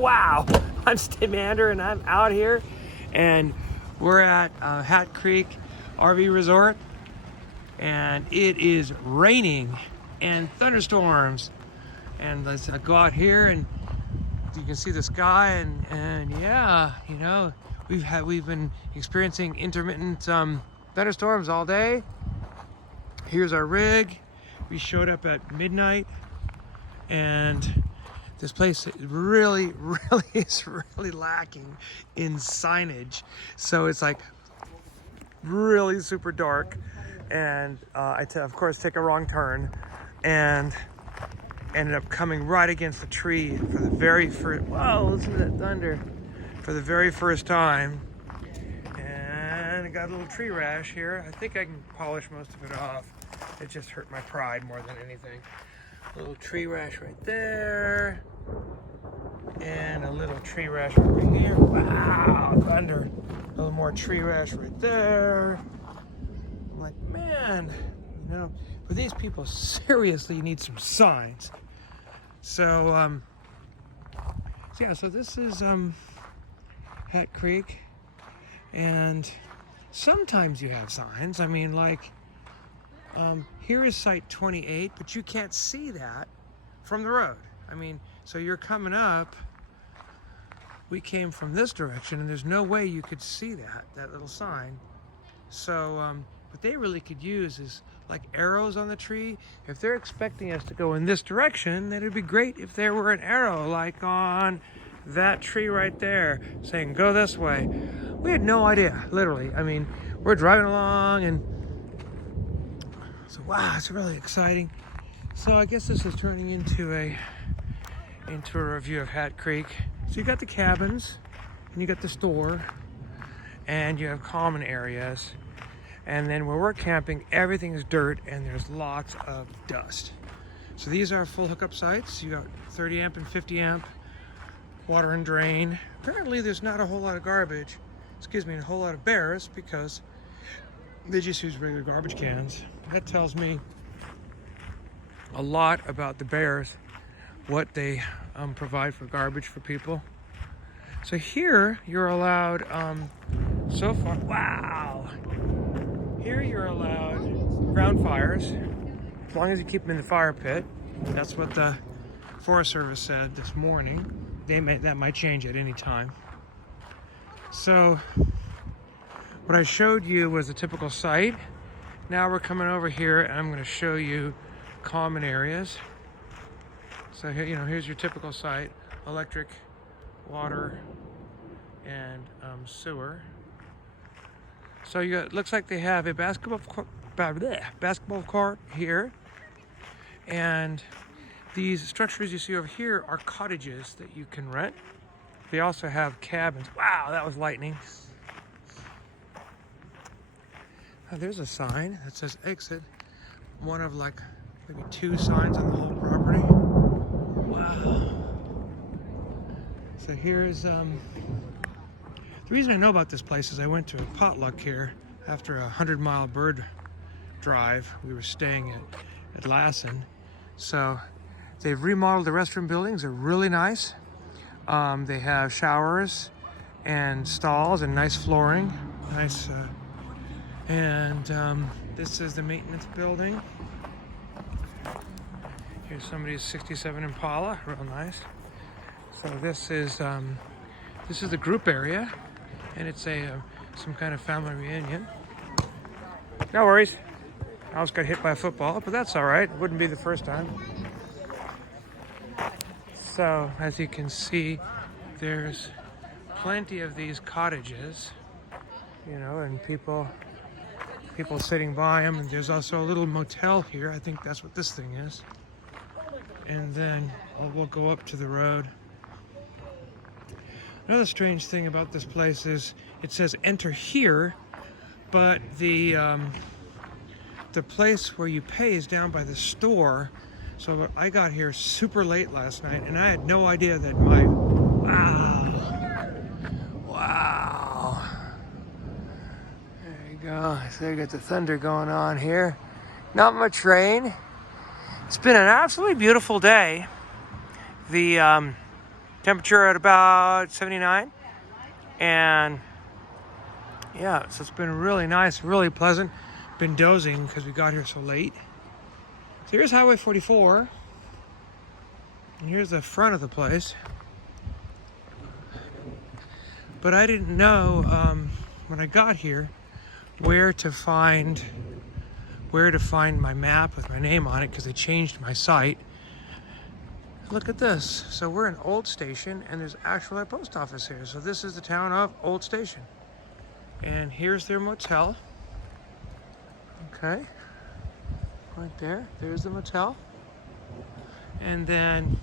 Wow, I'm Stimander and I'm out here and we're at Hat Creek RV Resort and it is raining and thunderstorms. And let's go out here and you can see the sky and yeah, you know, we've been experiencing intermittent thunderstorms all day. Here's our rig. We showed up at midnight and this place really is really lacking in signage. So it's like really super dark. And I of course take a wrong turn and ended up coming right against the tree for the very first, whoa, listen to that thunder, for the very first time. And I got a little tree rash here. I think I can polish most of it off. It just hurt my pride more than anything. A little tree rash right there. And a little tree rash right here. Wow, thunder. A little more tree rash right there. I'm like, man, you know, for these people, seriously, you need some signs. So, yeah, so this is Hat Creek, and sometimes you have signs. I mean, like, here is site 28, but you can't see that from the road. I mean, so you're coming up, we came from this direction, and there's no way you could see that little sign. So, what they really could use is like arrows on the tree. If they're expecting us to go in this direction, then it'd be great if there were an arrow like on that tree right there saying go this way. We had no idea, literally. I mean, we're driving along and so wow, it's really exciting. So I guess this is turning into a review of Hat Creek. So you got the cabins and you got the store and you have common areas. And then where we're camping, everything is dirt and there's lots of dust. So these are full hookup sites. You got 30 amp and 50 amp water and drain. Apparently there's not a whole lot of garbage, a whole lot of bears because they just use regular garbage cans. That tells me a lot about the bears, what they provide for garbage for people. So here you're allowed, so far, wow. Here you're allowed ground fires, as long as you keep them in the fire pit. That's what the Forest Service said this morning. That might change at any time. So what I showed you was a typical site. Now we're coming over here and I'm going to show you common areas. So here, you know, here's your typical site: electric, water, and sewer. So it looks like they have a basketball court here, and these structures you see over here are cottages that you can rent. They also have cabins. Wow, that was lightning. Now, there's a sign that says exit. One of like maybe 2 signs on the whole property. Wow. So here's the reason I know about this place is I went to a potluck here after a 100-mile bird drive. We were staying at Lassen. So they've remodeled the restroom buildings. They're really nice. They have showers and stalls and nice flooring. Nice. This is the maintenance building. Here's somebody's 67 Impala. Real nice. So this is the group area. And it's some kind of family reunion. No worries. I almost got hit by a football, but that's all right. It wouldn't be the first time. So, as you can see, there's plenty of these cottages, you know, and people sitting by them. And there's also a little motel here. I think that's what this thing is. And then we'll go up to the road. Another strange thing about this place is it says enter here, but the place where you pay is down by the store. So I got here super late last night and I had no idea that wow. There you go. So you got the thunder going on here. Not much rain. It's been an absolutely beautiful day. The Temperature at about 79. And yeah, so it's been really nice, really pleasant. Been dozing because we got here so late. So here's Highway 44. And here's the front of the place. But I didn't know when I got here where to find my map with my name on it, because they changed my site. Look at this. So we're in Old Station, and there's actually a post office here. So this is the town of Old Station. And here's their motel. Okay. Right there. There's the motel. And then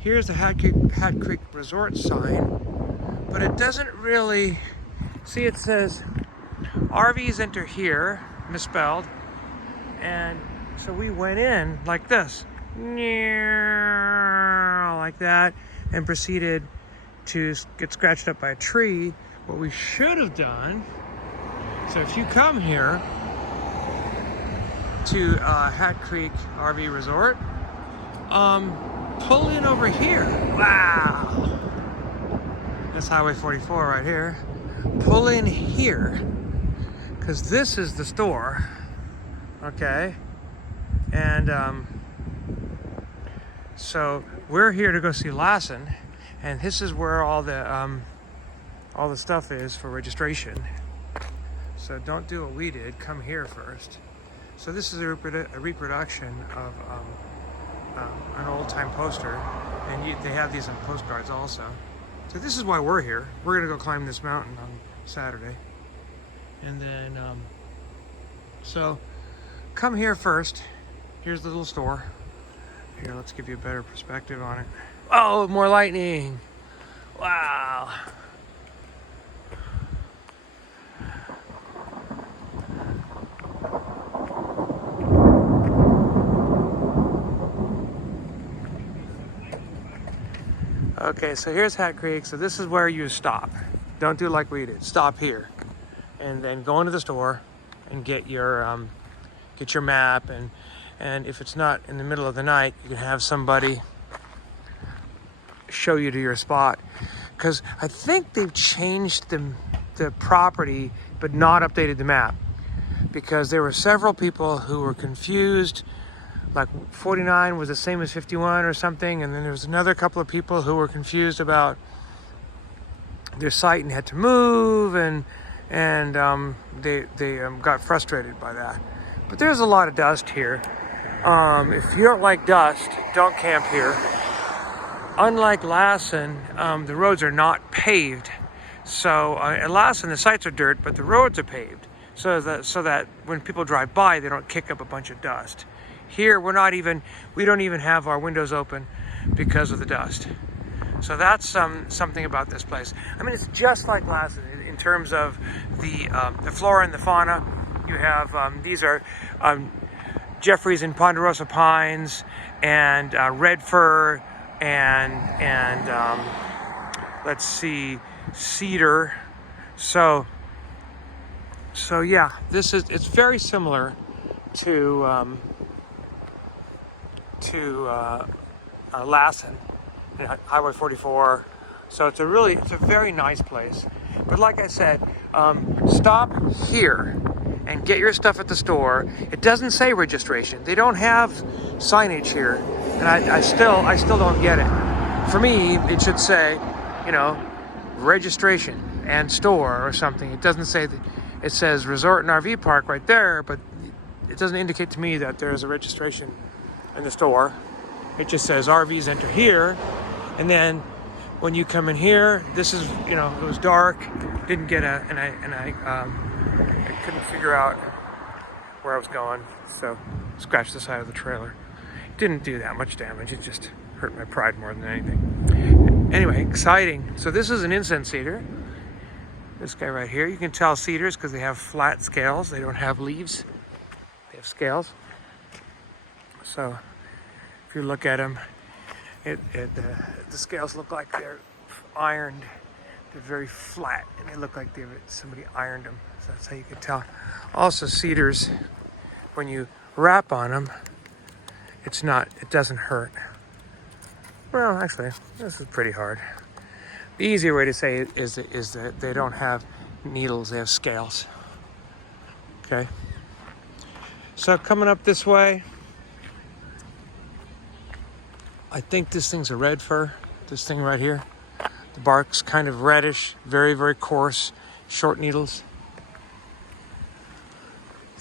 here's the Hat Creek Resort sign. But it doesn't really... See, it says RVs enter here, misspelled. And so we went in like this. Like that, and proceeded to get scratched up by a tree. What we should have done, so if you come here to Hat Creek RV Resort, pull in over here. Wow, that's Highway 44 right here. Pull in here, because this is the store. Okay, and so we're here to go see Lassen, and this is where all the stuff is for registration. So don't do what we did. Come here first. So this is a reproduction of an old-time poster, and they have these on postcards also. So this is why we're here. We're gonna go climb this mountain on Saturday, and then so come here first. Here's the little store. Here, let's give you a better perspective on it. Oh, more lightning. Wow. Okay, so here's Hat Creek. So this is where you stop. Don't do like we did. Stop here. And then go into the store and get your map, and if it's not in the middle of the night, you can have somebody show you to your spot. Because I think they've changed the property, but not updated the map. Because there were several people who were confused, like 49 was the same as 51 or something, and then there was another couple of people who were confused about their site and had to move, and they got frustrated by that. But there's a lot of dust here. If you don't like dust, don't camp here. Unlike Lassen, the roads are not paved. So at Lassen, the sites are dirt, but the roads are paved, so that when people drive by, they don't kick up a bunch of dust. Here, we don't even have our windows open because of the dust. So that's something about this place. I mean, it's just like Lassen in terms of the flora and the fauna. You have these are Jeffrey's and ponderosa pines, and red fir, and let's see, cedar. So yeah, it's very similar to Lassen, Highway 44. So it's a very nice place. But like I said, stop here and get your stuff at the store. It doesn't say registration. They don't have signage here, and I still don't get it. For me, it should say, registration and store or something. It doesn't say that. It says resort and RV park right there, but it doesn't indicate to me that there's a registration in the store. It just says RVs enter here, and then when you come in here, this is, it was dark, didn't get I couldn't figure out where I was going, so scratched the side of the trailer. Didn't do that much damage, it just hurt my pride more than anything. Anyway, exciting. So this is an incense cedar. This guy right here, you can tell cedars because they have flat scales. They don't have leaves, they have scales. So if you look at them, the scales look like they're ironed. They're very flat, and they look like somebody ironed them. So that's how you can tell. Also, cedars, when you wrap on them, it doesn't hurt. Well, actually, this is pretty hard. The easier way to say it is that they don't have needles, they have scales. Okay. So coming up this way, I think this thing's a red fir, this thing right here. The bark's kind of reddish, very, very coarse, short needles.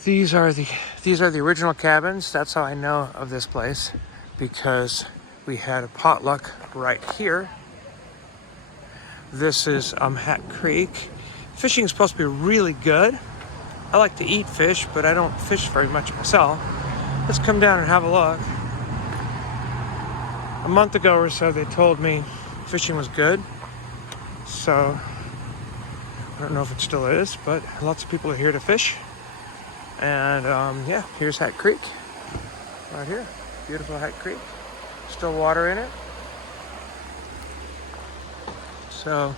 These are the original cabins. That's how I know of this place, because we had a potluck right here. This is Hat Creek. Fishing is supposed to be really good. I like to eat fish, but I don't fish very much myself. Let's come down and have a look. A month ago or so, they told me fishing was good. So, I don't know if it still is, but lots of people are here to fish. And yeah, here's Hat Creek. Right here. Beautiful Hat Creek. Still water in it. So,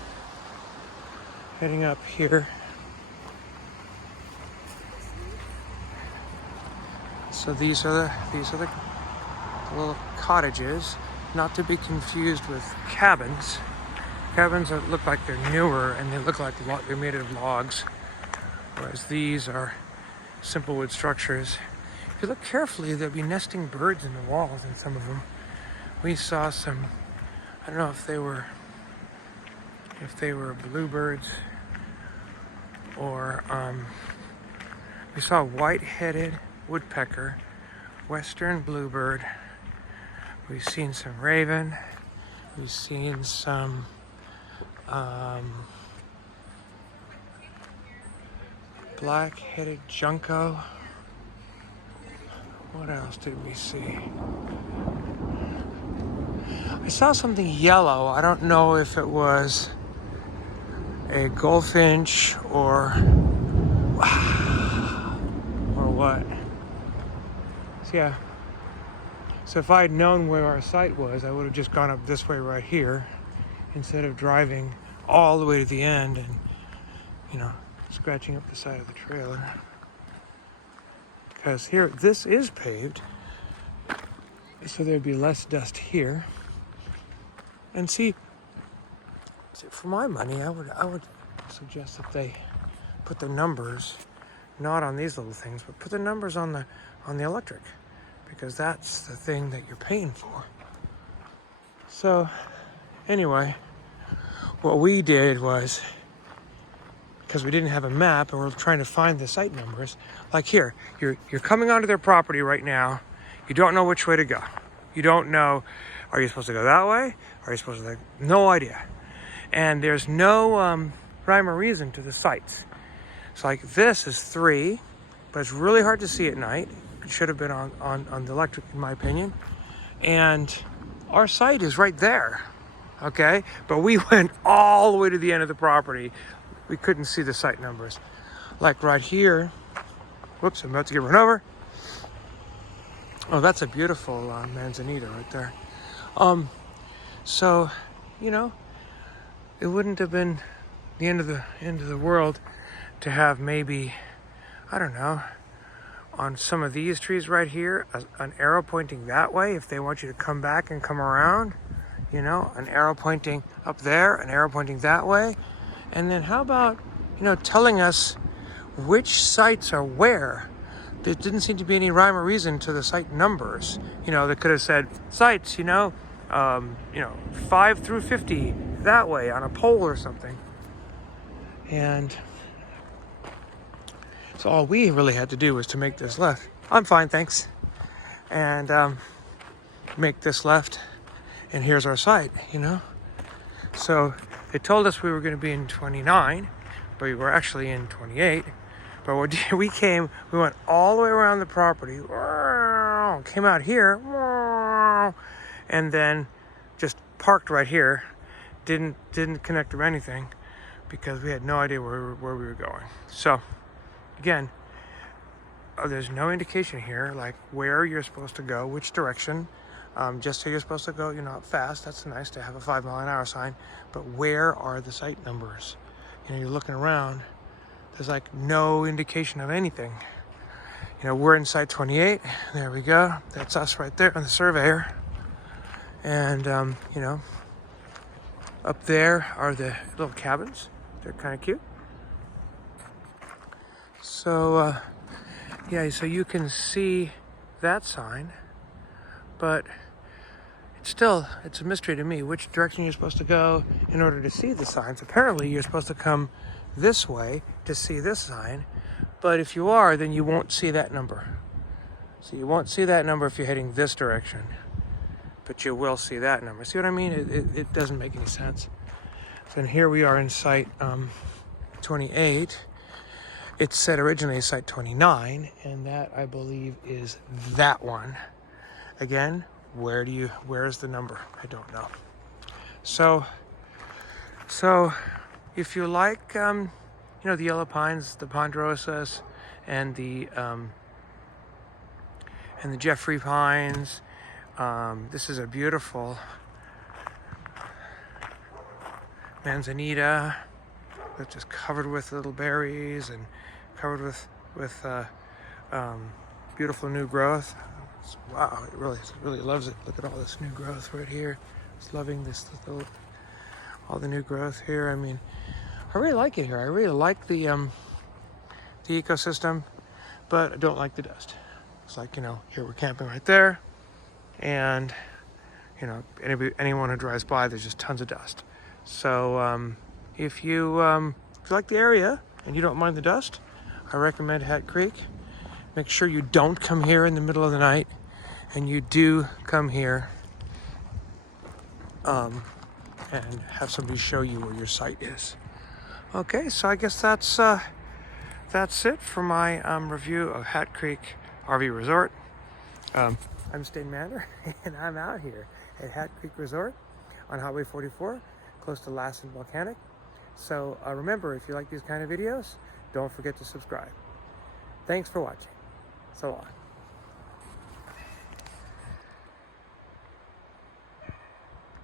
heading up here. So these are the little cottages, not to be confused with cabins. Cabins that look like they're newer and they look like they're made of logs, whereas these are simple wood structures. If you look carefully, there'll be nesting birds in the walls in some of them. We saw some, I don't know if they were bluebirds or we saw a white-headed woodpecker, western bluebird. We've seen some raven. We've seen some black-headed junco. What else did we see? I saw something yellow. I don't know if it was a goldfinch or what. So yeah. So if I had known where our site was, I would have just gone up this way right here instead of driving all the way to the end and, you know, scratching up the side of the trailer. Because here, this is paved, so there'd be less dust here. And see, for my money, I would suggest that they put the numbers not on these little things, but put the numbers on the electric, because that's the thing that you're paying for. So, anyway, what we did was, because we didn't have a map and we're trying to find the site numbers, like here, you're coming onto their property right now. You don't know which way to go. You don't know, are you supposed to go that way? Are you supposed to, no idea. And there's no rhyme or reason to the sites. It's like this is 3, but it's really hard to see at night. It should have been on the electric, in my opinion. And our site is right there, okay? But we went all the way to the end of the property. We couldn't see the site numbers. Like right here. Whoops, I'm about to get run over. Oh, that's a beautiful Manzanita right there. So, you know, it wouldn't have been the end of the world to have maybe, I don't know, on some of these trees right here, an arrow pointing that way if they want you to come back and come around. You know, an arrow pointing up there, an arrow pointing that way. And then how about, you know, telling us which sites are where? There didn't seem to be any rhyme or reason to the site numbers. You know, they could have said sites, 5 through 50 that way on a pole or something. And so all we really had to do was to make this left. I'm fine, thanks. And make this left. And here's our site, you know. So they told us we were going to be in 29, but we were actually in 28. But we went all the way around the property, came out here, and then just parked right here. Didn't connect to anything because we had no idea where we were going. So again, there's no indication here like where you're supposed to go, which direction. Just so you're supposed to go, not fast. That's nice to have a 5-mile-an-hour sign. But where are the site numbers? You're looking around. There's like no indication of anything. We're in site 28. There we go. That's us right there on the surveyor. And, you know, up there are the little cabins. They're kind of cute. So, yeah, so you can see that sign, but it's a mystery to me which direction you're supposed to go in order to see the signs. Apparently, you're supposed to come this way to see this sign, but if you are, then you won't see that number. So you won't see that number if you're heading this direction, but you will see that number. See what I mean? It doesn't make any sense. So here we are in site 28. It said originally site 29, and that I believe is that one. Again, where's the number? I don't know. So if you like, you know, the yellow pines, the ponderosas, and the Jeffery pines, this is a beautiful Manzanita that's just covered with little berries and covered with beautiful new growth. Wow, it really loves it. Look at all this new growth right here. It's loving this little, all the new growth here. I mean, I really like it here. I really like the ecosystem, but I don't like the dust. It's like, you know, here we're camping right there, and you know, anyone who drives by, there's just tons of dust. So if you like the area and you don't mind the dust, I recommend Hat Creek. Make sure you don't come here in the middle of the night, and you do come here and have somebody show you where your site is. Okay, so I guess that's it for my review of Hat Creek RV Resort. I'm Stain Manor, and I'm out here at Hat Creek Resort on Highway 44, close to Lassen Volcanic. So remember, if you like these kind of videos, don't forget to subscribe. Thanks for watching. So long.